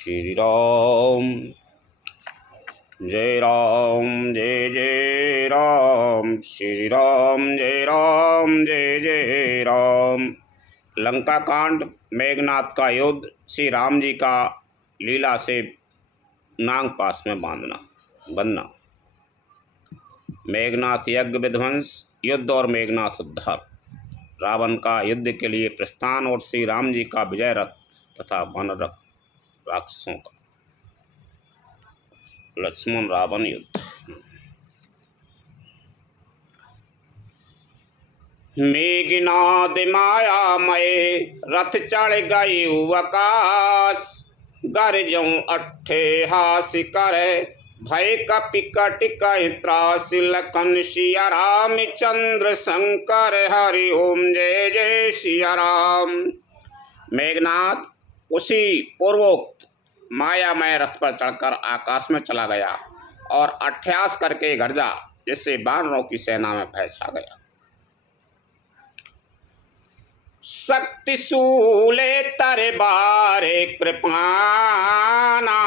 श्री राम। जय राम जय जय राम, श्री राम जय राम जय जय राम। लंका कांड, मेघनाथ का युद्ध, श्री राम जी का लीला से नाग पास में बनना। मेघनाथ यज्ञ विध्वंस, युद्ध और मेघनाथ उद्धार। रावण का युद्ध के लिए प्रस्थान और श्री राम जी का विजय रथ तथा वानर राक्षसों का। लक्ष्मण रावण युद्ध। मेघनाद मायामय रथ चढ़ गई आकाश, गरजों अट्ठे हास कर भय कपि कटिकहि त्रास। लखन सिया राम चंद्र शंकर हरि ओम जय जय सिया राम। मेघनाथ उसी पूर्वोक्त मायामय रथ पर चढ़कर आकाश में चला गया और अट्ठ्यास करके गरजा, जिससे वानरों की सेना में भय छा गया। शक्ति शूले तरबारे कृपाना,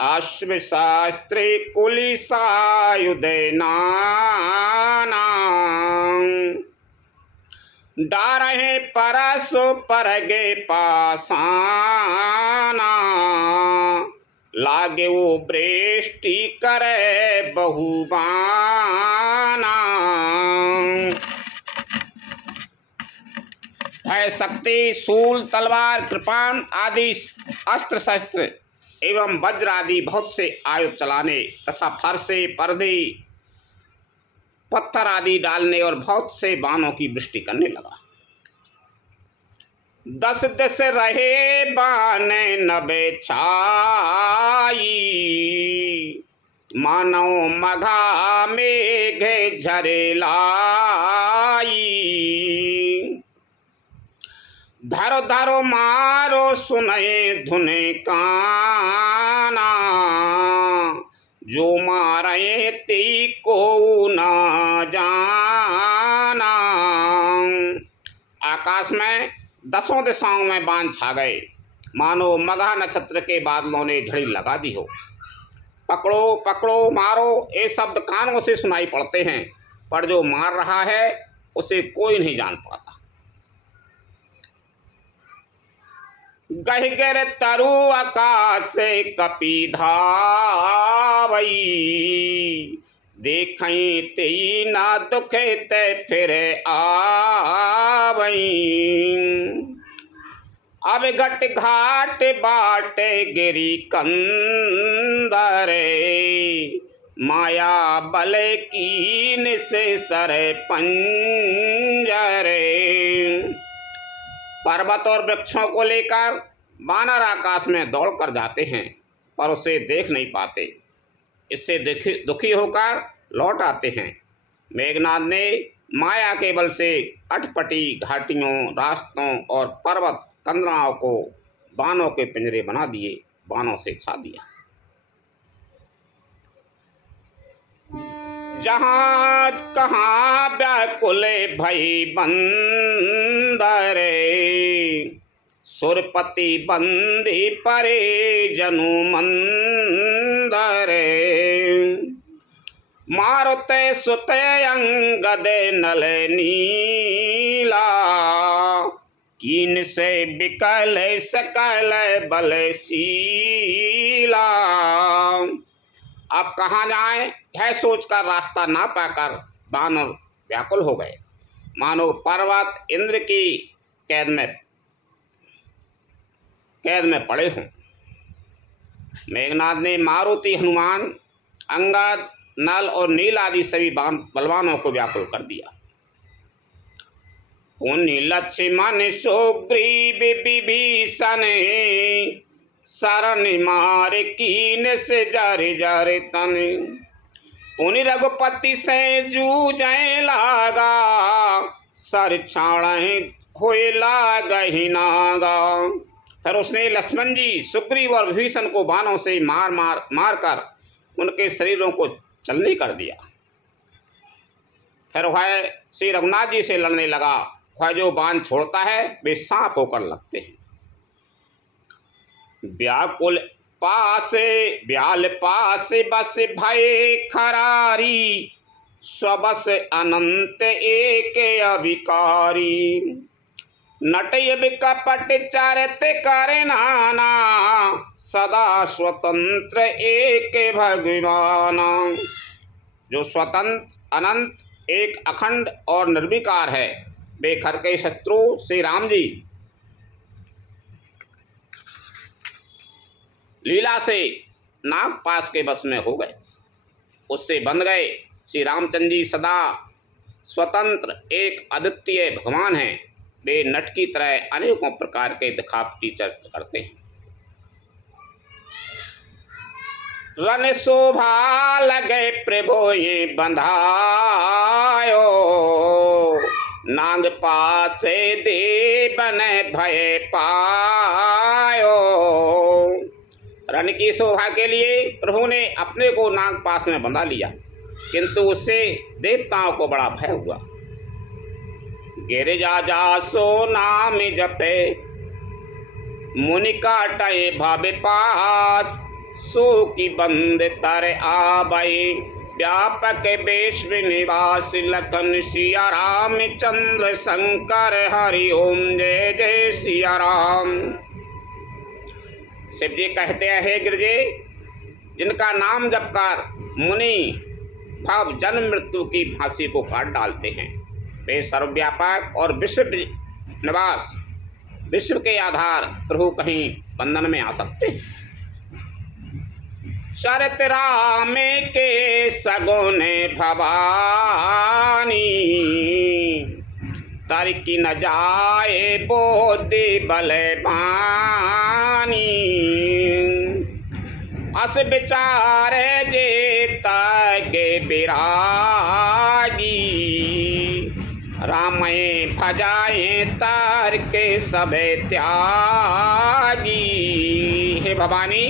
अश्वशास्त्री कुलिसायुधे नाना। डारहे परसो परगे पासाना, लागे वो बृष्टि करे बहुबाना। है शक्ति, शूल, तलवार, कृपाण आदि अस्त्र शस्त्र एवं वज्र आदि बहुत से आयुध चलाने तथा फरसे, पर्दे, पत्थर आदि डालने और बहुत से बाणों की वृष्टि करने लगा। 10 दिस रहे बाण नभे छाई, मानो मघा मेघ झरे लाई। धरो धरो मारो सुने धुने काना, जो मारे ती को न जाना। आकाश में 10 दिशाओं में बाण छा गए, मानो मघा नक्षत्र के बादलों ने झड़ी लगा दी हो। पकड़ो पकड़ो मारो ये शब्द कानों से सुनाई पड़ते हैं, पर जो मार रहा है उसे कोई नहीं जान पाता। गहगर तरु आकाश से कपि धावई, देखई ते ना दुखे ते फिर आवई। अब घट घाट बाटे गिरी कंदरे, माया बल कीन से सरे पंजरे। पर्वत और वृक्षों को लेकर वानर आकाश में दौड़ कर जाते हैं, पर उसे देख नहीं पाते। इससे दुखी होकर लौट आते हैं। मेघनाद ने माया के बल से अटपटी घाटियों, रास्तों और पर्वत कंदराओं को बाणों के पिंजरे बना दिए, बाणों से छा दिया। जहाँ कहाँ व्याकुल भई बंदरे, सुरपति बंदी परे जनु मंदरे। मारुते सुते अंगद नल नीला, कीन से बिकल सकल बलशीला। अब कहाँ जाएं यह सोचकर रास्ता ना पाकर वानर व्याकुल हो गए, मानो पर्वत इंद्र की कैद में पड़े हों। मेघनाद ने मारुति, हनुमान, अंगद, नल और नील आदि सभी बलवानों को व्याकुल कर दिया। उन्हीं लक्ष्मण सुग्रीव विभीषण, शरण मार कीन से जारे जारे तन। उन्हीं रघुपति से जूझे लागा, सर छाड़े हुए लागहि नागा। फिर उसने लक्ष्मण जी, सुग्रीव और विभीषण को बाणों से मार कर उनके शरीरों को चलनी कर दिया। फिर वह श्री रघुनाथ जी से लड़ने लगा। वह जो बाण छोड़ता है वे सांप होकर लगते हैं। व्याकुल ब्याल पास बस भय खरारी, स्वबस अनंत एक अभिकारी। नटयब कपट चरित करे नाना, सदा स्वतंत्र एक भगवाना। जो स्वतंत्र अनंत एक अखंड और निर्विकार है, वे खर के शत्रु श्री राम जी लीला से नागपाश के बस में हो गए, उससे बंध गए। श्री रामचंद्र जी सदा स्वतंत्र एक अद्वितीय भगवान हैं। वे नट की तरह अनेकों प्रकार के दिखावटी चरित्र करते हैं। रन शोभा लगे प्रभु ये बंधायो, नाग पासे दे बने भय पायो। रन की शोभा के लिए प्रभु ने अपने को नाग पास में बंधा लिया, किंतु उससे देवताओं को बड़ा भय हुआ। गिरिजा जा सो नाम जपे, मुनि काटे भावे पास। सो की बंद तर आबई, व्यापक विश्व निवास। लखन सिया राम चंद्र शंकर हरि ओम जय जय सिया राम। शिव जी कहते हैं, हे गिरजे, जिनका नाम जपकर मुनि भाव जन्म मृत्यु की फांसी को काट डालते हैं, वे सर्वव्यापक और विश्व निवास विश्व के आधार प्रभु कहीं बंधन में आ सकते हैं। शरत राम के सगुने भवानी, तरकी न जाए बोधि बलवानी। अस विचारे जेता के विरागी, रामय भजाए तार के सबे त्यागी। हे भवानी,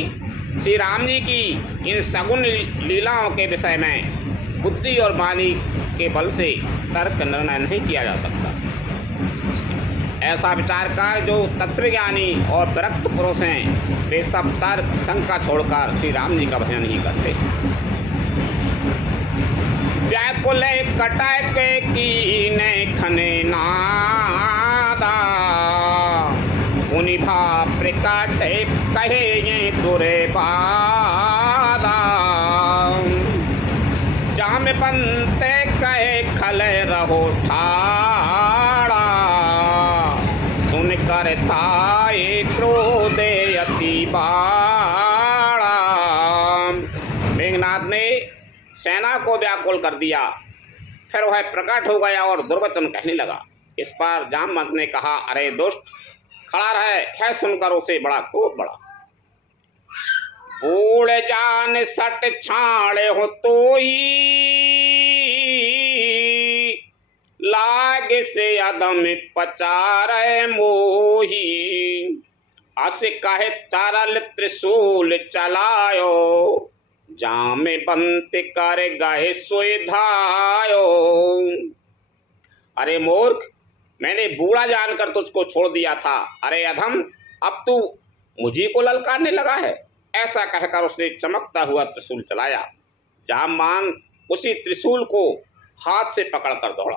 श्री राम जी की इन सगुन लीलाओं के विषय में बुद्धि और वाणी के बल से तर्क निर्णय नहीं किया जा सकता। ऐसा विचार कर जो तत्वज्ञानी और विरक्त पुरुष हैं, वे सब तर्क शंका छोड़कर श्री राम जी का भजन ही करते। व्याकुल कटक की ने खने नादा, उन्हीं भाव प्रकट कहे ये तुरे बादा। जाम बनते कहे खल रहो ठाड़ा, सुन कर थाए क्रोध अति बाड़ा। मेघनाथ ने सेना को व्याकुल कर दिया, फिर वह प्रकट हो गया और दुर्वचन कहने लगा। इस पर जामवंत ने कहा, अरे दुष्ट, खड़ा रहे। है सुनकर उसे बड़ा क्रोध बढ़ा। बूढ़ जान सट छाड़ हो तो ही, लाग से अदम पचार मोही। अस कहे तरल त्रिशूल चलायो, जाम बंत कर गए सुधायो। अरे मूर्ख, मैंने बूढ़ा जानकर तुझको छोड़ दिया था। अरे अधम, अब तू मुझी को ललकारने लगा है। ऐसा कहकर उसने चमकता हुआ त्रिशूल चलाया। जामवान उसी त्रिशूल को हाथ से पकड़कर दौड़ा।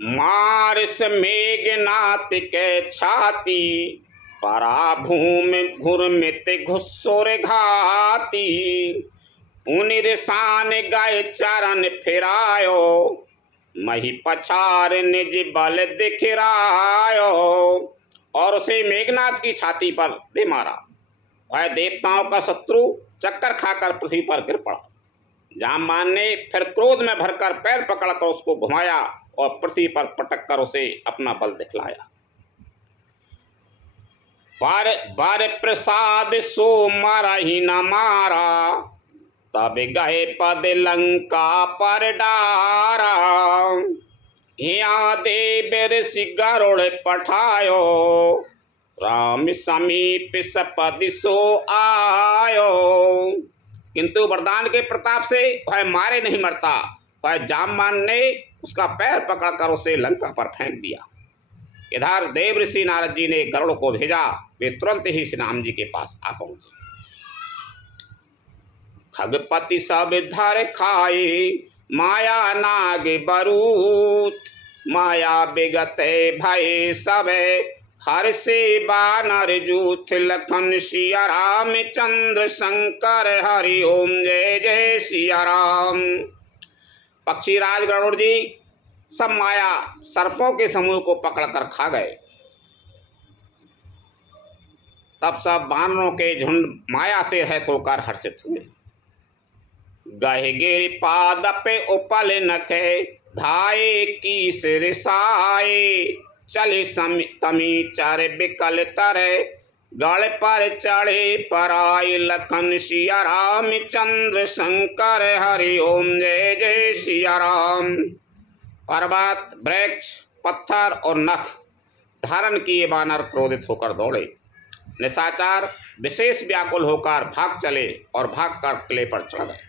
मारिस मेघनाथ के छाती, पराभूम घुरमित घुस्सोर घाती। उनिरसान गए चरण फिरायो, मही पछार निज बल दिखरायो। और उसे मेघनाथ की छाती पर दे मारा। वह देवताओं का शत्रु चक्कर खाकर पृथ्वी पर गिर पड़ा। जामवान ने फिर क्रोध में भरकर पैर पकड़कर उसको घुमाया और पृथ्वी पर पटक कर उसे अपना बल दिखलाया। बार प्रसाद सो मारा ही न मारा, तब गए पद लंका पर डारा। यहाँ देव ऋषि गरुड़ पठायो, राम समीप सपद सो आयो। किंतु वरदान के प्रताप से वह मारे नहीं मरता। वह जामवान ने उसका पैर पकड़कर उसे लंका पर फेंक दिया। इधर देव ऋषि नारद जी ने गरुड़ को भेजा, वे तुरंत ही श्री राम जी के पास आ पहुंचे। खगपति सब धर खाए, माया नाग बरूत, माया बिगते भय सब, हर से बानर जूथ, लखन सिया राम चंद्र शंकर, हरि ओम जय जय सिया राम। पक्षीराज गरुड़ जी सब माया सर्पों के समूह को पकड़कर खा गए। तब सब बानरों के झुंड माया से रहित होकर हर्षित हुए। गहे गिर पाद पे उपल नखे, धाये की सिरसाए, चले तमी चर बिकल तरे, गल पर चढ़े पराई, लखन सिया राम चंद्र शंकर, हरि ओम जय जय सिया राम। पर्वत, वृक्ष, पत्थर और नख धारण किए बानर क्रोधित होकर दौड़े। निशाचर विशेष व्याकुल होकर भाग चले और भागकर किले पर चढ़ गए।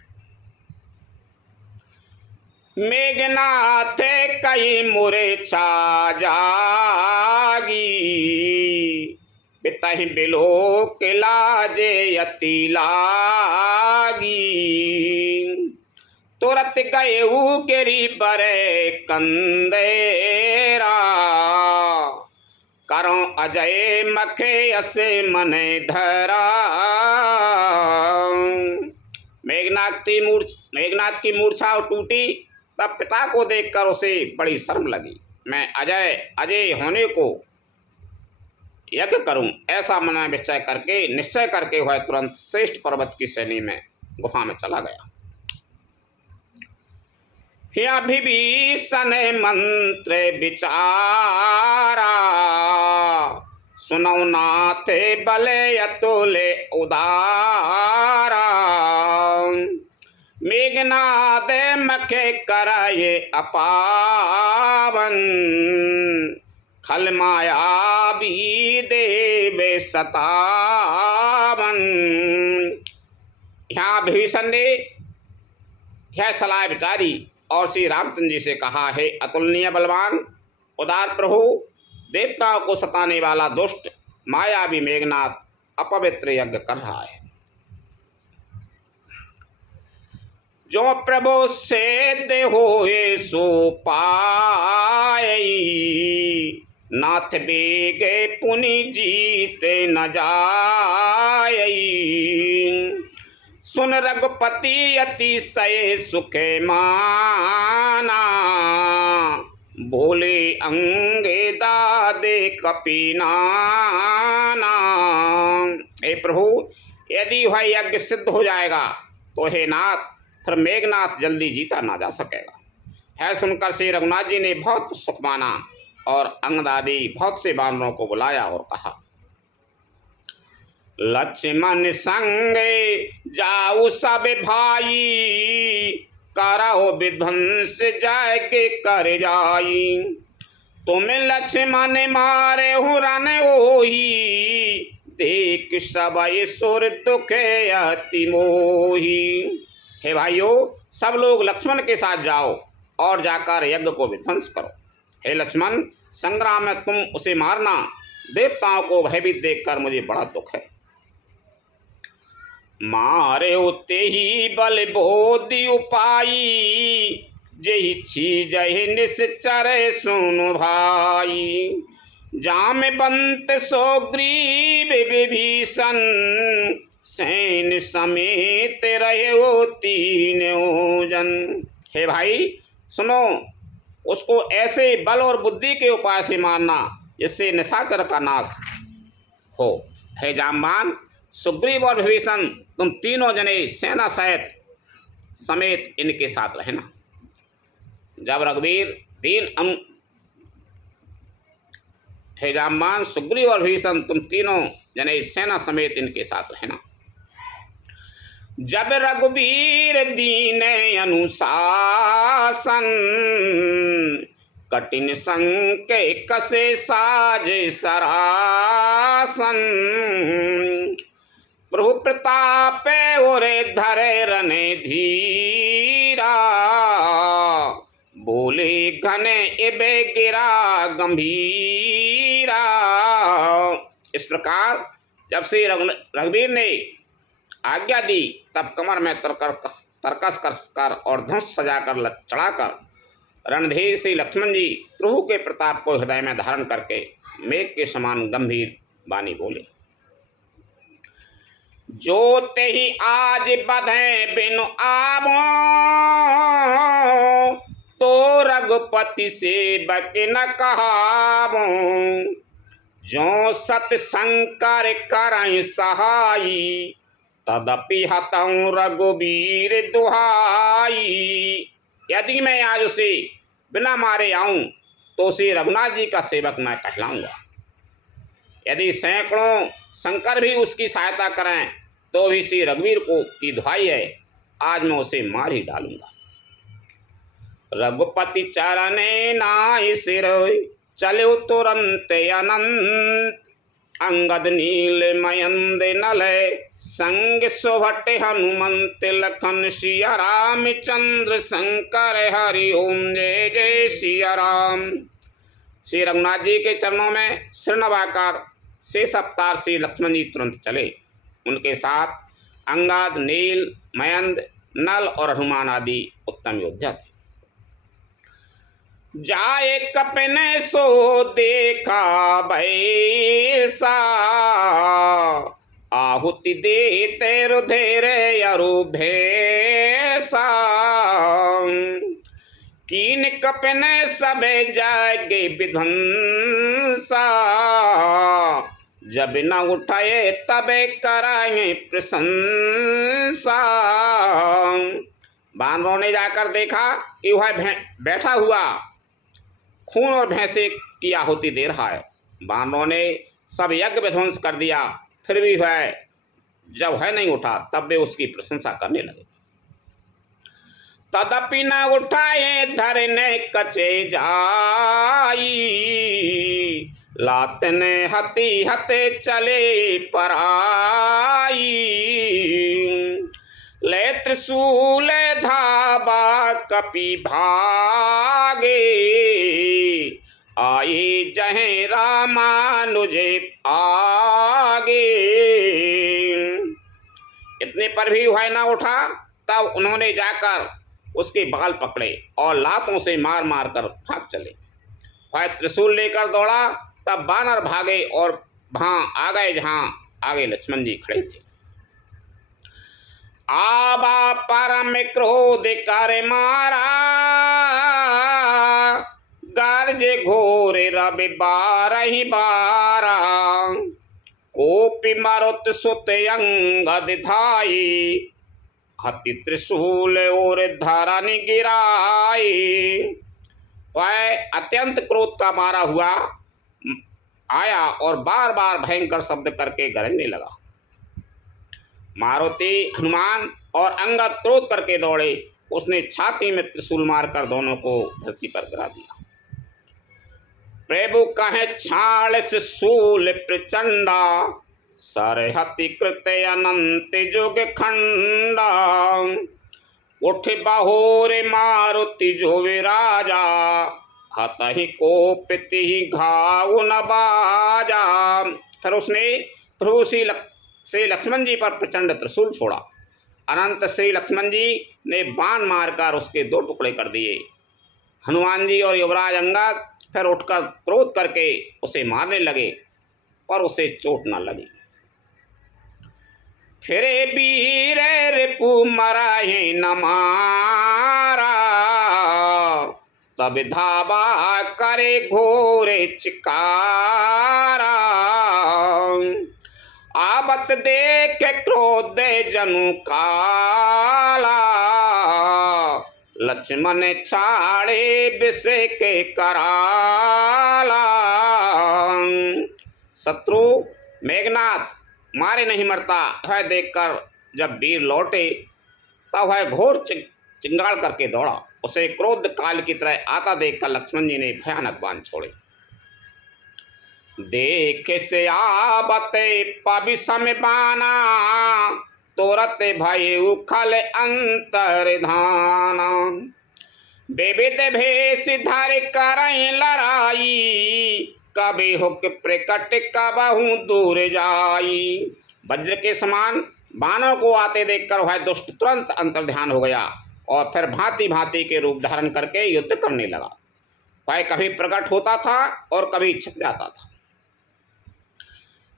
मेघनाथ कई मुरे छा जागी, पितहि बिलो के लाजे यति लागी, तुरत गए गिरी बरे कंदेरा, करो अजय मखे असे मने धरा। मेघनाथ की मूर्छा टूटी, तब पिता को देखकर उसे बड़ी शर्म लगी। मैं अजय होने को यज्ञ करूं, ऐसा मन में निश्चय करके वह तुरंत श्रेष्ठ पर्वत की श्रेणी में गुफा में चला गया। विभीषण मंत्र विचारा, सुनौ नाथ बले अतुले उदारा, मेघनाद मखे कराये अपावन, खल माया भी देवे सतावन। यहाँ विभीषण ने यह सलाह विचारी और श्री रामचंद्र जी से कहा, हे अतुलनीय बलवान उदार प्रभु, देवताओं को सताने वाला दुष्ट मायावी मेघनाथ अपवित्र यज्ञ कर रहा है। जो प्रभु से दे होए सो पाए, नाथ बेगे पुनि जीते न जाए, सुन रघुपति अतिशय सुखे माना, बोले अंगे दादे कपीनाना। हे प्रभु, यदि वह यज्ञ सिद्ध हो जाएगा तो हे नाथ, फिर मेघनाथ जल्दी जीता ना जा सकेगा। है सुनकर श्री रघुनाथ जी ने बहुत सुख माना और अंगदादी बहुत से बानरों को बुलाया और कहा, लक्ष्मण संगे जाऊ सब भाई, करहो विध्वंस जाके कर जाई, तुम लक्ष्मण मारे हुरन ओही, देख सब सुर दुख अति मोही। हे भाइयों, सब लोग लक्ष्मण के साथ जाओ और जाकर यज्ञ को विध्वंस करो। हे लक्ष्मण, संग्राम में तुम उसे मारना, देवताओं को भयभीत देखकर मुझे बड़ा दुख है। मारे उते ही बल बोधि उपाई, जही छी जही निश्चर सुनु भाई, जाम बंत सोग्रीव विभीषण, सैन समेत रहे वो तीन जन। हे भाई सुनो, उसको ऐसे बल और बुद्धि के उपाय से मारना जिससे निशाचर का नाश हो। हे जामवान, सुग्रीव और विभीषण, तुम तीनों जने सेना समेत इनके साथ रहना। जब रघुवीर हे जामवान, सुग्रीव और विभीषण, तुम तीनों जने सेना समेत इनके साथ रहना। जब रघुवीर दीन अनुशासन, कठिन संके कसे साज सरासन, प्रभु प्रताप ओरे धरे रने धीरा, बोले घने इबे गिरा गंभीरा। इस प्रकार जब श्री रघुवीर ने आज्ञा दी तब कमर में तरकस कर और धनुष सजाकर चढ़ाकर रणधीर श्री लक्ष्मण जी प्रभु के प्रताप को हृदय में धारण करके मेघ के समान गंभीर वाणी बोले। जो ते ही आज बधे बिनु आवो, तो रघुपति से बक न कहावो। जो सत शंकर करई सहाई, तदपि हतऊ रघुवीर दुहाई। यदि मैं आज उसे बिना मारे आऊं तो उसे रघुनाथ जी का सेवक मैं कहलाऊंगा। यदि सैकड़ों शंकर भी उसकी सहायता करें तो भी श्री रघुवीर को की दुहाई है, आज मैं उसे मार ही डालूंगा। रघुपति चरणे नाहि सिर, चले तुरंत अनंत। अंगद नील मयंद नल, संग सुभट हनुमंत। लखन सिया रामचंद्र शंकर हरि ओम जय जय सिया राम। श्री रघुनाथ जी के चरणों में सिर नवाकर शेष अवतार श्री लक्ष्मण जी तुरंत चले। उनके साथ अंगद, नील, मयंद, नल और हनुमान आदि उत्तम योद्धा थे। जाए कपिन सो देखा भैसा, आहुति देते रुधिर अरु भैसा। कीन कपिन सबे जागे विध्वंसा, जब न उठाए तबे कराए प्रशंसा। बानरों ने जाकर देखा कि वह बैठा हुआ खून और भैंसे की आहुति दे रहा है। बानरों ने सब यज्ञ विध्वंस कर दिया, फिर भी वह जब वह नहीं उठा तब वे उसकी प्रशंसा करने लगे। तदपि न उठाए धरने कचे जाई, लात ने हती हते चले पराई। ले त्रिशूल धाबा कपि भागे, आए जहे रामानुज आगे। इतने पर भी वह न उठा, तब उन्होंने जाकर उसके बाल पकड़े और लातों से मार मार कर भाग चले। वह त्रिशूल लेकर दौड़ा, तब बानर भागे और वहां आ गए जहां आगे लक्ष्मण जी खड़े थे। आबा परम क्रोध कर मारा, गर्ज घोर रवि बारहि बारा। कोपि मरुत सुत अंगद धाई, हति त्रिशूल और धरन गिराई। वह अत्यंत क्रोध का मारा हुआ आया और बार बार भयंकर शब्द करके गरजने लगा। मारुति, हनुमान और अंगद क्रोध करके दौड़े। उसने छाती में त्रिशूल मारकर दोनों को धरती पर गिरा दिया। प्रभु कहे छाड़ से शूल प्रचंडा, सरहति कृत अनंत जुग खंडा। उठ बहोर मारुति जो विराजा, हतहि कोपिति घाव न बाजा। फिर उसने प्रभु श्री लक्ष्मण जी पर प्रचंड त्रिशूल छोड़ा। अनंत श्री लक्ष्मण जी ने बाण मारकर उसके दो टुकड़े कर दिए। हनुमान जी और युवराज अंगद फिर उठकर क्रोध करके उसे मारने लगे, पर उसे चोट न लगी। फिरे वीर रिपु मराहे न मारा, तब धावा करे घोरे चिकारा। आवत देख क्रोध जनु काला, लक्ष्मण छाड़े विषय के कराला। शत्रु मेघनाथ मारे नहीं मरता, वह देखकर जब वीर लौटे तब वह घोर चिंगाड़ करके दौड़ा। उसे क्रोध काल की तरह आता देखकर लक्ष्मण जी ने भयानक बाण छोड़े। देख से आवते पवि सम बाना, तुरत भय उखल अंतर धाना। विविध भेष धर करई लड़ाई, कभी हुक प्रकट कबहू दूर जाई। वज्र के समान बाणों को आते देखकर वह दुष्ट तुरंत अंतर्ध्यान हो गया और फिर भांति भांति के रूप धारण करके युद्ध करने लगा। वह कभी प्रकट होता था और कभी छिप जाता था।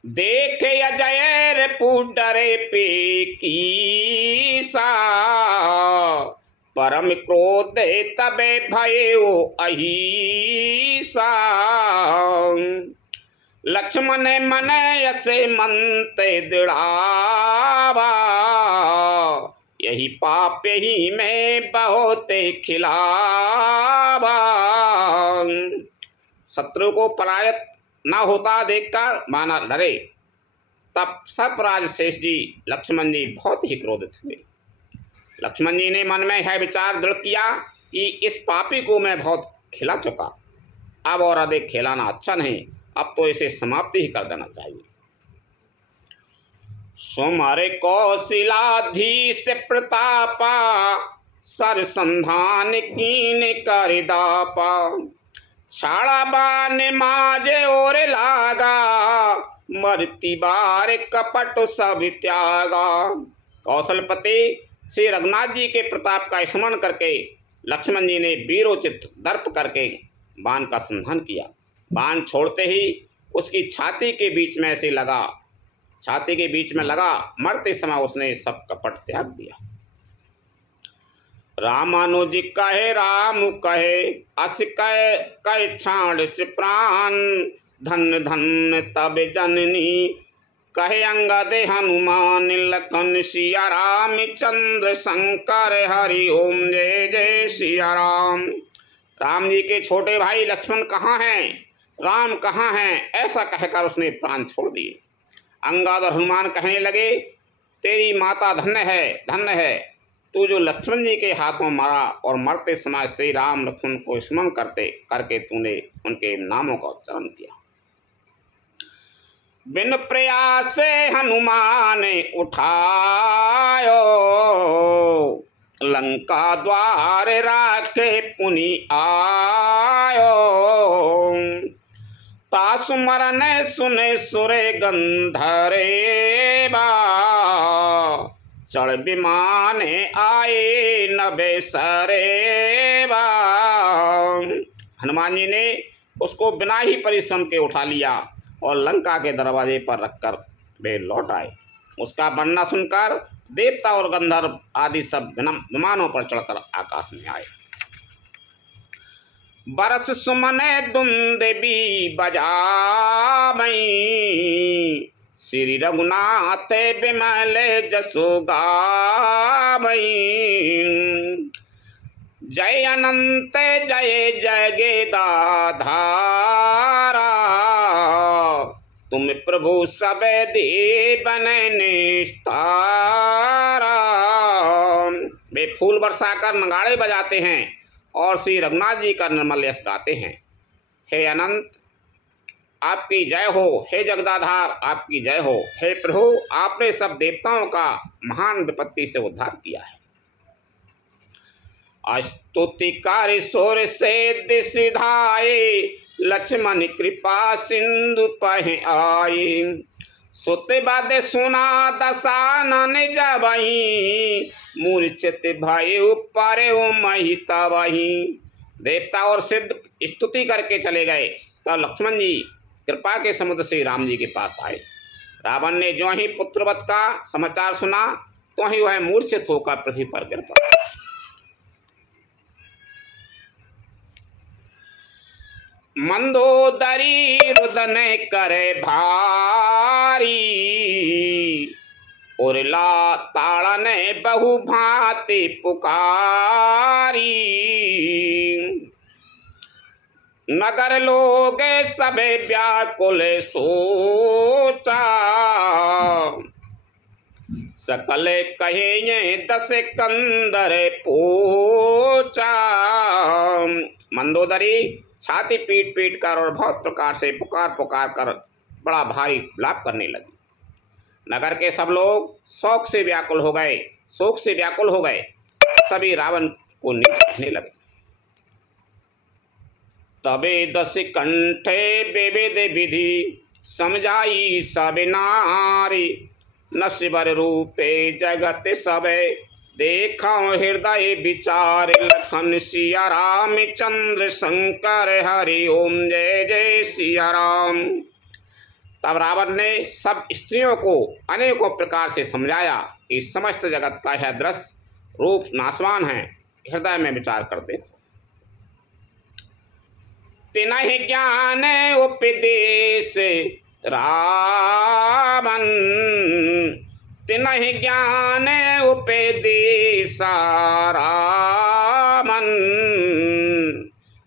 देखे अजय रिपु डरे पे कीसा, परम क्रोध तबे भयो अहिसा। लक्ष्मण मन यसे मंते दृढ़ावा, यही पाप ही में बहुत खिलावा। शत्रु को परायत न होता देखकर माना डरे। तब सर्पराज शेष जी लक्ष्मण जी बहुत ही क्रोधित हुए। लक्ष्मण जी ने मन में यह विचार दृढ़ किया कि इस पापी को मैं बहुत खिला चुका, अब और अधिक खिलाना अच्छा नहीं, अब तो इसे समाप्ति ही कर देना चाहिए। सुमर कौशिलाधीश प्रतापा, सर संधान कीन कर दापा। छाड़ा बान माजे और लागा, मरती बार कपट सब त्यागा। कौशलपति श्री रघुनाथ जी के प्रताप का स्मरण करके लक्ष्मण जी ने वीरोचित दर्प करके बाण का संधान किया। बाण छोड़ते ही उसकी छाती के बीच में ऐसे लगा, छाती के बीच में लगा, मरते समय उसने सब कपट त्याग दिया। रामानुज कहे राम कहे, अस कहे कहे छाड़ से प्राण। धन धन तब जननी, कहे अंगद हनुमान लखन सिया राम चंद्र शंकर हरि ओम जय जय सिया राम। राम जी के छोटे भाई लक्ष्मण कहाँ हैं, राम कहाँ हैं, ऐसा कहकर उसने प्राण छोड़ दिए। अंगद और हनुमान कहने लगे, तेरी माता धन्य है, तू जो लक्ष्मण जी के हाथों मारा और मरते समय श्री राम लक्ष्मण को स्मरण करके तूने उनके नामों का उच्चारण किया। बिन प्रयास हनुमान उठायो, लंका द्वार राखे पुनि आयो। तासु मरन सुने सुरे गंधरे बा, चढ़ विमान आए नभे सरे बा। हनुमान जी ने उसको बिना ही परिश्रम के उठा लिया और लंका के दरवाजे पर रखकर वे लौट आए। उसका वर्णन सुनकर देवता और गंधर्व आदि सब विमानों पर चढ़कर आकाश में आए। बरस सुमने दुंदेवी बजावई, श्री रघुनाथ बिमल जसो गावई। जय अनंत जय जय दाधारा, तुम प्रभु सब देवन निस्तारा। वे फूल बरसाकर नगाड़े बजाते हैं और श्री रघुनाथ जी का निर्मल यश गाते हैं। हे अनंत आपकी जय हो, हे जगदाधार आपकी जय हो। हे प्रभु आपने सब देवताओं का महान विपत्ति से उद्धार किया है। स्तुति कार्य सोर से दिस धाये, लक्ष्मण कृपा सिंधु पह आए। सुत बद सुना दसानन जबहि, मूर्छित भय पर मही तबहि। देवता और सिद्ध स्तुति करके चले गए, तब लक्ष्मण जी कृपा के समुद्र से राम जी के पास आए। रावण ने जो ही पुत्रवत का समाचार सुना तो ही वह मूर्छित होकर पृथ्वी पर गिर पड़ा। मंदोदरी रुदन करे भारी, उरला ताड़न बहु भांति पुकारी। नगर लोग सबे व्याकुल सोचा, सकल कहे दस कंदर पोचा। मंदोदरी छाती पीट पीट कर और बहुत प्रकार से पुकार कर बड़ा भारी विलाप करने लगी। नगर के सब लोग शोक से व्याकुल हो गए, सभी रावण को नीच कहने लगे। तबे 10 कंठे विविध विधि समझाई सब नारी। नस्वर रूपे जगत सबे देखा हृदय विचार। लखन सिया राम चंद्र शंकर हरि ओम जय जय सिया राम। तब रावण ने सब स्त्रियों को अनेकों प्रकार से समझाया कि समस्त जगत का यह दृश्य रूप नाशवान है, हृदय में विचार कर दे। तिनहि ज्ञान उपदेश रावण, तिनहि ज्ञान उपदेश रावण।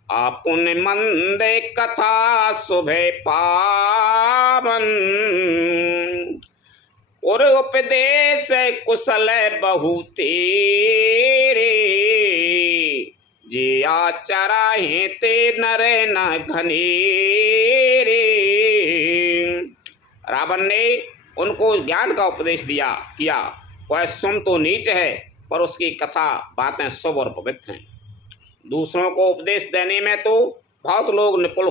आपुन मंदे कथा शुभे पावन। और उपदेश कुशल बहु तेरे। जे आचराहे ते नरे न घनेरे। रावण ने उनको ज्ञान का उपदेश किया। वह स्वयं तो नीच है, पर उसकी कथा बातें शुभ और पवित्र हैं। दूसरों को उपदेश देने में तो बहुत लोग निपुण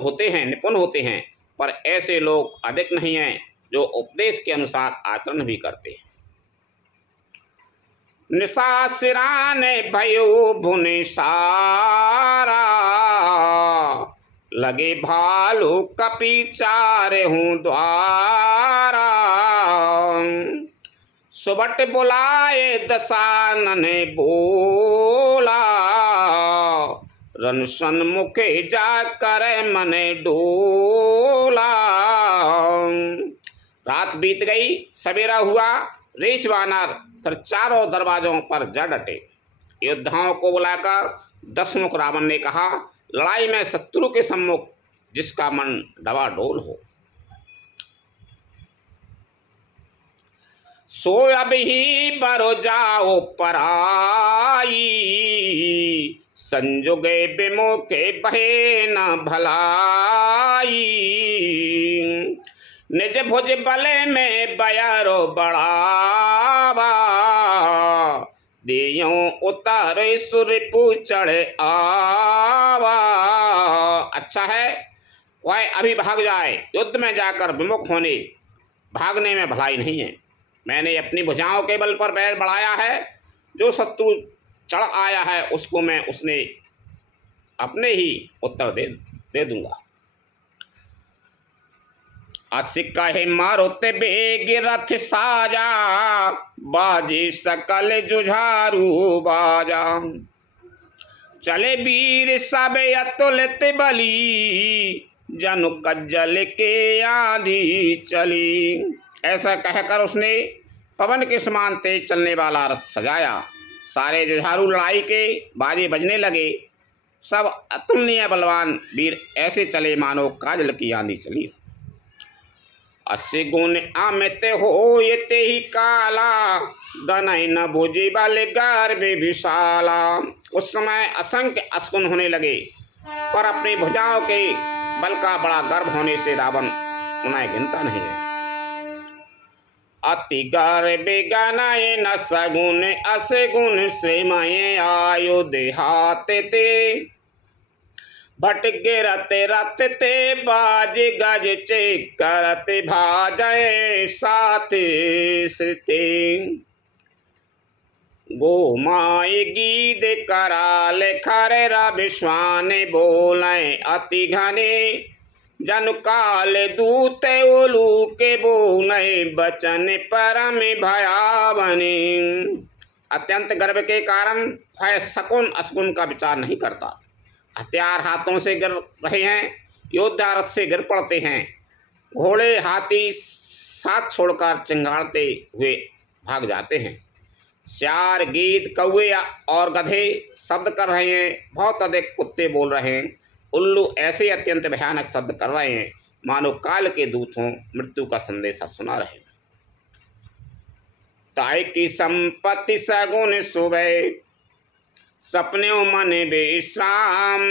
होते हैं, पर ऐसे लोग अधिक नहीं हैं जो उपदेश के अनुसार आचरण भी करते हैं। निशासिरान भयो भुनि सारा। लगे भालू कपि चारे हूँ द्वारा। सुबट बुलाए दशानन बोला। रन सन्मुखे जा कर मन डोला। रात बीत गई, सवेरा हुआ। रीछ वानर फिर चारों दरवाजों पर जा डटे। योद्धाओं को बुलाकर 10 मुख रावण ने कहा, लड़ाई में शत्रु के सम्मुख जिसका मन डवाडोल हो, सो अब ही बरो जाओ पराई। संजुगे विमुखे बहे न भलाई। निज भुज बले में बयारो बढ़ावा। दियों उतारे सुरपु चढ़े आवा। अच्छा है वह अभी भाग जाए, युद्ध में जाकर विमुख होने भागने में भलाई नहीं है। मैंने अपनी भुजाओं के बल पर बैर बढ़ाया है। जो शत्रु चढ़ आया है उसको मैं उसने अपने ही उत्तर दे दूंगा। असिका है मारो ते बेग रथ साजा। बाजी सकल जुझारू बाजा। चले वीर सब अतुलित बली। जनु कज्जल के आंधी चली। ऐसा कहकर उसने पवन के समान तेज चलने वाला रथ सजाया। सारे जुझारू लड़ाई के बाजे बजने लगे। सब अतुलनीय बलवान वीर ऐसे चले मानो काजल की आंधी चली। 80 गुण अमित हो ये ही काला। गनई न भुजी बल गर्भ विशाला। उस समय असंख्य अश्कुन होने लगे, पर अपनी भुजाओं के बल का बड़ा गर्व होने से रावण उन्हें गिनता नहीं है। अति गर्भ गनय न सगुन असगुन श्रीमय आयु देहात ते। भट गिरत रथ ते बाज गज चे करत भाजय साथ श्रुते। गोमाय गीत कराल खर विश्वान बोलें अति घने। जन काल दूत उलू के बोले बचन परम भयावने। अत्यंत गर्व के कारण वह सकुन असकुन का विचार नहीं करता। हथियार हाथों से गिर रहे हैं, योद्धा रथ से गिर पड़ते हैं। घोड़े हाथी साथ छोड़कर चिंगाड़ते हुए भाग जाते हैं। श्यार गीत कौवे और गधे शब्द कर रहे हैं। बहुत अधिक कुत्ते बोल रहे हैं। उल्लू ऐसे अत्यंत भयानक शब्द कर रहे हैं मानो काल के दूत हों, मृत्यु का संदेशा सुना रहे हैं। ताय की संपत्ति सगुन सुबह। सपने मन विश्राम।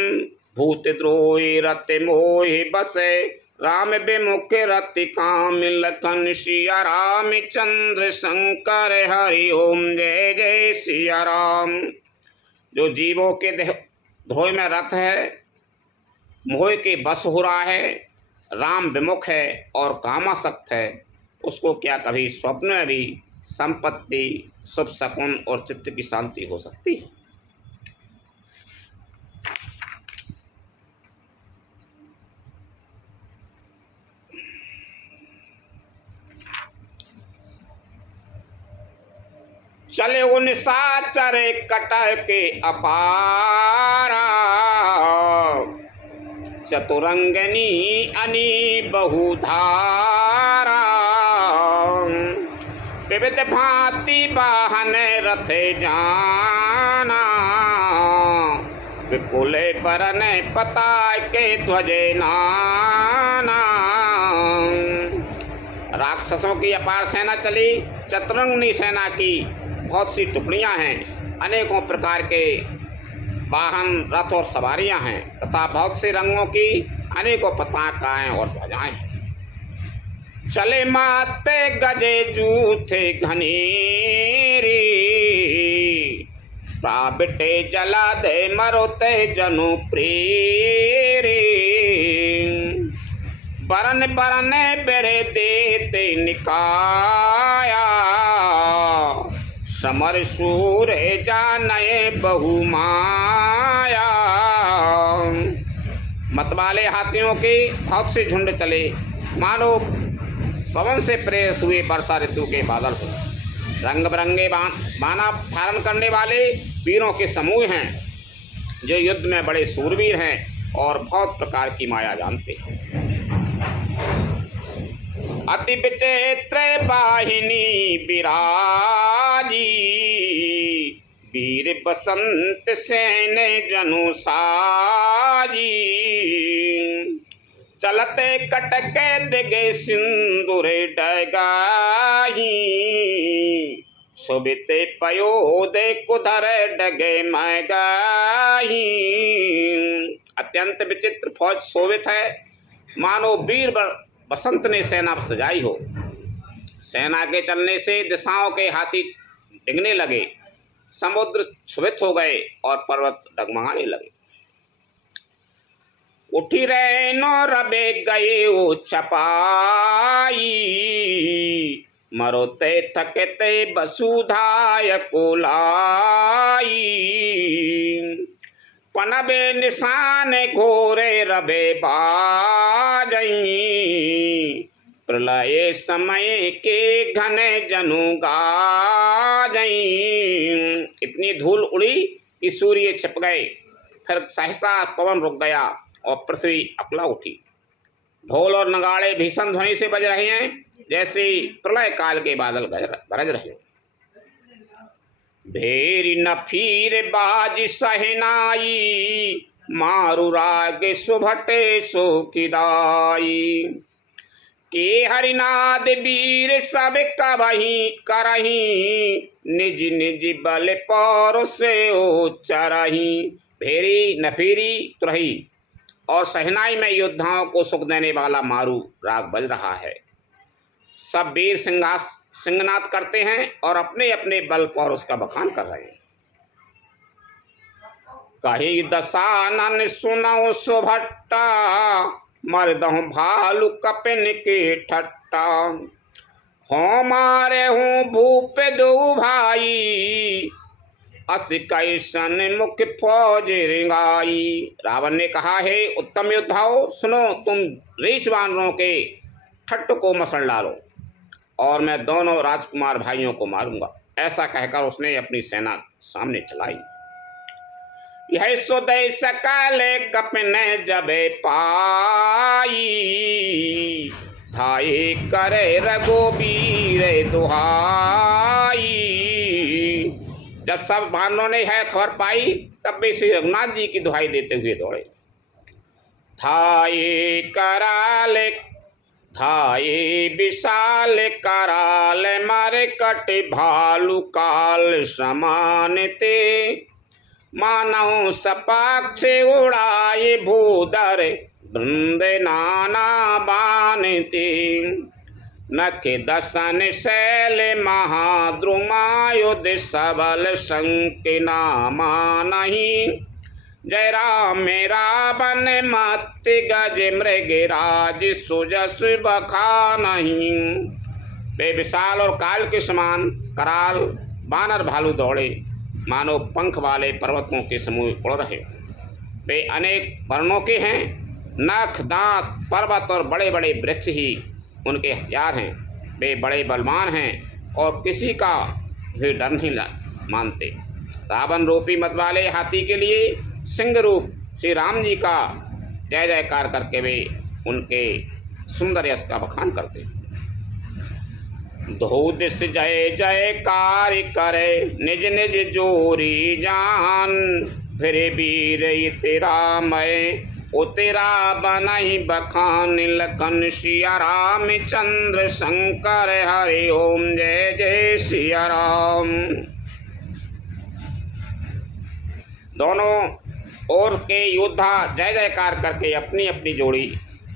भूत द्रोही रत मोहि बसे। राम विमुख रति काम। लखन सिया राम चंद्र शंकर हरि ओम जय जय सिया राम। जो जीवों के द्रोह में रथ है मोह के बस हो रहा है, राम विमुख है और कामासक्त है, उसको क्या कभी स्वप्न में भी संपत्ति, शुभ शकुन और चित्त की शांति हो सकती है? चले वो निशाचर कटक के अपारा, चतुरंगनी अनी बहुधारा, विविध भांति वाहन रथ जाना, विपुल बरन पता के ध्वजे नाना। राक्षसों की अपार सेना चली, चतुरंगनी सेना की बहुत सी टुकड़ियां हैं, अनेकों प्रकार के वाहन, रथ और सवारियां हैं तथा बहुत से रंगों की अनेकों पताकाएं और ध्वजाएं हैं। चले माते गजे जूथे घनेरी, प्राबिटे जला दे मरोते जनु प्रेरी, बरन बरन बेरे देते निकाया, समर सूर जाने बहुमाया। मतवाले हाथियों के बहुत से झुंड चले, मानो पवन से प्रेरित हुए वर्षा ऋतु के बादल हो। रंग बिरंगे बाना धारण करने वाले वीरों के समूह हैं, जो युद्ध में बड़े सूरवीर हैं और बहुत प्रकार की माया जानते हैं। अति विचित्र वाहिनी विराजी, वीर बसंत सेन जनु साजी, चलते कटके दिगे सिंदूर डगाही, शोभिते पयोदे कुधर डगे मैगाही। अत्यंत विचित्र फौज शोभित है, मानो वीर बसंत ने सेना सजाई हो। सेना के चलने से दिशाओं के हाथी डिगने लगे, समुद्र क्षुभित हो गए और पर्वत डगमगाने लगे। उठी रहे नो रबे गए ओ छपाई, मरोते थकते वसुधाय कोलाई, पनबे निशान घोरे रबे बाजई, प्रलय समय के घने जनु गाजई। इतनी धूल उड़ी कि सूर्य छिप गए, फिर सहसा पवन रुक गया और पृथ्वी अकला उठी। ढोल और नगाड़े भीषण ध्वनि से बज रहे हैं, जैसे प्रलय काल के बादल गरज रहे। भेरी न फिर बाज सहनाई, मारु राग सुभटे सो किदाई, के हरिनाद वीर सब कबही करही, निज निज बल पौर से ओ चरही। भेरी नफीरी तुरही और सहनाई में योद्धाओं को सुख देने वाला मारू राग बज रहा है। सब वीर सिंहनाद करते हैं और अपने अपने बल पर उसका बखान कर रहे हैं। कही दशानन सुनौ सुभट्टा, मरदहु भालू कपिन के ठट्टा, हो मारे हूँ भूप दो भाई, अस कैसन मुख फौज रिंगाई। रावण ने कहा, हे उत्तम योद्धाओं, सुनो, तुम रीछ वानरों के ठट्ट को मसल डालो और मैं दोनों राजकुमार भाइयों को मारूंगा। ऐसा कहकर उसने अपनी सेना सामने चलाई। यह सुदय सकल कपिन जबे पाई, धाये करे रघुबीर दुहाई। जब सब वानरों ने यह खबर पाई, तब भी श्री रघुनाथ जी की दुहाई देते हुए दौड़े। थाये विशाल कराल, मारे कट भालू काल समान ते, मानव सपाक्ष उड़ाए भूधर वृंद नाना बानते, नख दसन शैल महाद्रुमायुध सबल शंक नामा नहीं, जय राम रावण मत गज मृगराज सुजस बखा नहीं। वे विशाल और काल के समान कराल बानर भालू दौड़े, मानो पंख वाले पर्वतों के समूह उड़ रहे। वे अनेक वर्णों के हैं, नख दांत पर्वत और बड़े बड़े वृक्ष ही उनके हथियार हैं। वे बड़े बलवान हैं और किसी का भी डर नहीं मानते। रावण रूपी मत वाले हाथी के लिए सिंह रूप श्री राम जी का जय जयकार करके वे उनके सुंदर यश का बखान करते। दो दिस जय जयकार करे निज निज जोरी जान, फिर वीर तेरा मैं ओ तेरा बनई बखान। लखन सिया राम चंद्र शंकर हरि ओम जय जय सिया राम। दोनों ओर के योद्धा जय जयकार करके अपनी अपनी जोड़ी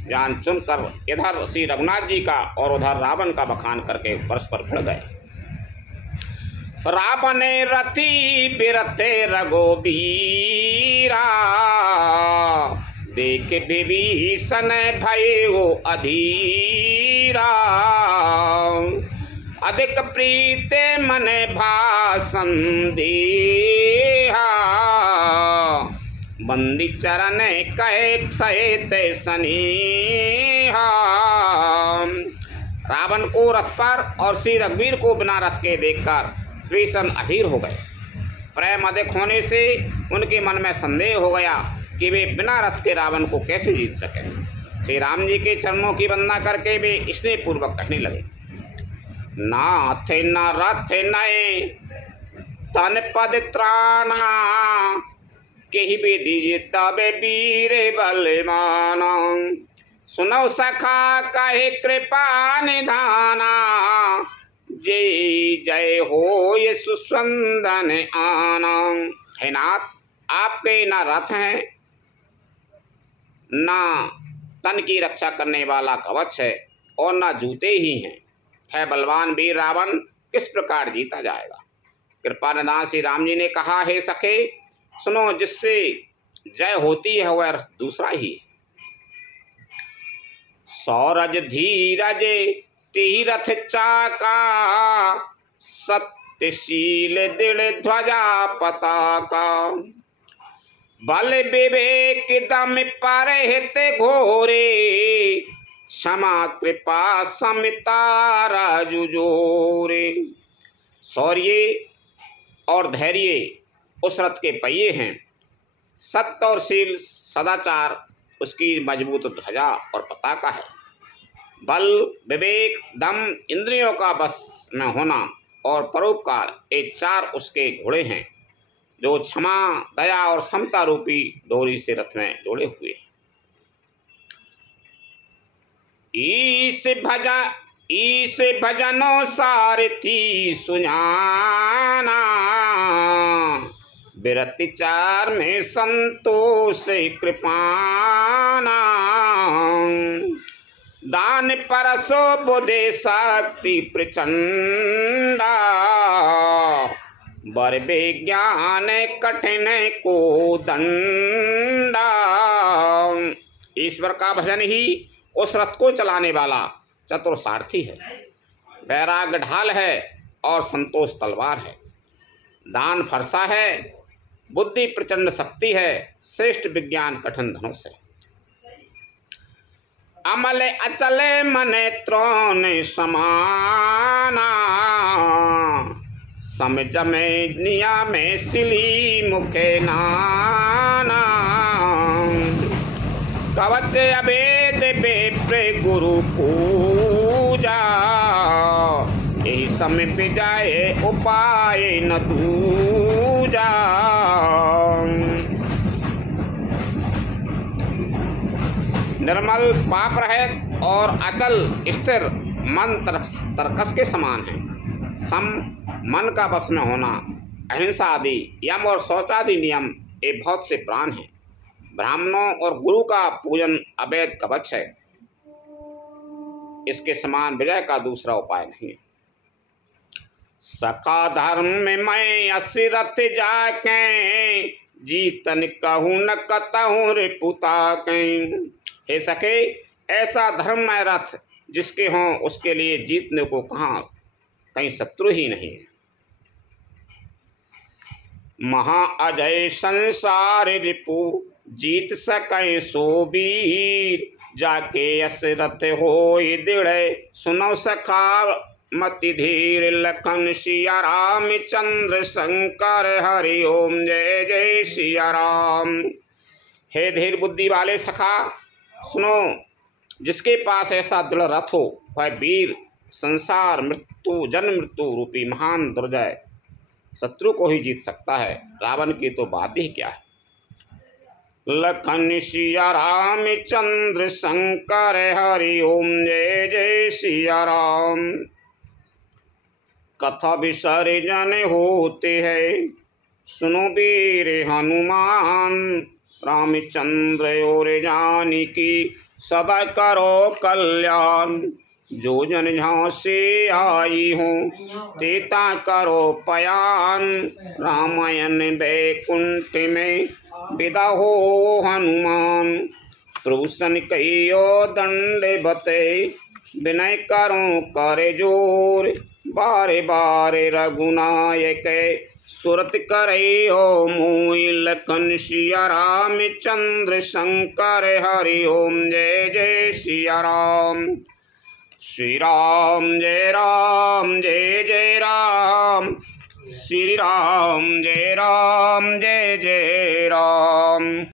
जान चुनकर इधर श्री रघुनाथ जी का और उधर रावण का बखान करके परस्पर भिड़ गए। रावण रति बिरते रघुबीरा, देख विभीषण भयो अधीरा। अधिक प्रीते मन भाषण देहा, बंदी चरण कहे सहित सनेहा। रावण को रथ पर और श्री रघुवीर को बिना रथ के देखकर विभीषण अधीर हो गए। प्रेम अधिक होने से उनके मन में संदेह हो गया कि वे बिना रथ के रावण को कैसे जीत सके। श्री राम जी के चरणों की वंदना करके वे स्नेह पूर्वक कहने लगे, नाथ न रथ नए तन पद त्राना, केहि विधि तबे वीर बलवाना। सुनो सखा कहे कृपा निधाना, जय जय हो ये सुस्वंदन आना। हे नाथ, आपके न रथ हैं न तन की रक्षा करने वाला कवच है और न जूते ही हैं। है बलवान वीर रावण किस प्रकार जीता जाएगा। कृपा निधान श्री राम जी ने कहा, हे सखे सुनो, जिससे जय होती है वह दूसरा ही है। सौरज धीरज तीरथ चाका, सत्यशील दृढ़ ध्वजा पताका। बल विवेक दम पर हित घोरे, क्षमा कृपा समिता राजु जोरे। शौर्य और धैर्य उस रथ के पहिए हैं, सत्य और शील सदाचार उसकी मजबूत ध्वजा और पताका है। बल विवेक दम इंद्रियों का बस में होना और परोपकार ये चार उसके घोड़े हैं, जो क्षमा दया और समता रूपी डोरी से रथ में जोड़े हुए। ईस भजनो सारथी सुजाना, विरति चार में संतोष कृपाना। दान परसो बुधे शक्ति प्रचंडा, बर विज्ञान कठिन को दंडा। ईश्वर का भजन ही उस रथ को चलाने वाला चतुर सारथी है। वैराग्य ढाल है और संतोष तलवार है। दान फरसा है, बुद्धि प्रचंड शक्ति है, श्रेष्ठ विज्ञान कठिन धनुष है। अमल अचल मन त्रोण समाना, समझ में निया में सिली मुखे नाना। कवच अभेद बेप्र गुरु पूजा, यही समय पे जाए उपाय न दूजा। निर्मल पाप रहित और अचल स्थिर मन तरकस के समान है। सम मन का बस में होना, अहिंसा आदि यम और शौचादि नियम ये बहुत से प्राण हैं। ब्राह्मणों और गुरु का पूजन अवैध कवच है। इसके समान विजय का दूसरा उपाय नहीं है। सखा धर्म में मैं असिरथ जाके, जीतन कहूँ न कतहूँ रिपुता कहीं। हे सखे, ऐसा धर्ममय रथ जिसके हों उसके लिए जीतने को कहाँ कहीं शत्रु ही नहीं है। महा अजय संसार रिपु जीत सकै सो वीर, जाके यस रथ होय दृढ़ सुनो सखा मति धीर। लखन सिया राम चंद्र शंकर हरि ओम जय जय सिया राम। हे धीर बुद्धि वाले सखा सुनो, जिसके पास ऐसा दृढ़ रथ हो वह वीर संसार मृत्यु जन्म मृत्यु रूपी महान दुर्जय शत्रु को ही जीत सकता है, रावण की तो बात ही क्या है। लखन सिया राम चंद्र शंकर हरि ओम जय जय सिया राम। कथा विसर्जन होते हैं सुनो वीर हनुमान, रामचंद्र और जानकी सदा करो कल्याण। जो जन झांसे आई हूँ तेता करो पयान, रामायण बैकुंठ में विदा हो हनुमान। प्रभु सन कहियो दंड बते विनय करो करे जोर, बारे बारे रघुनायक सुरत करे हो मोहि। लखन सिया राम चंद्र शंकर हरि ओम जय जय सिया राम। श्री राम जय जय राम, श्री राम जय जय राम।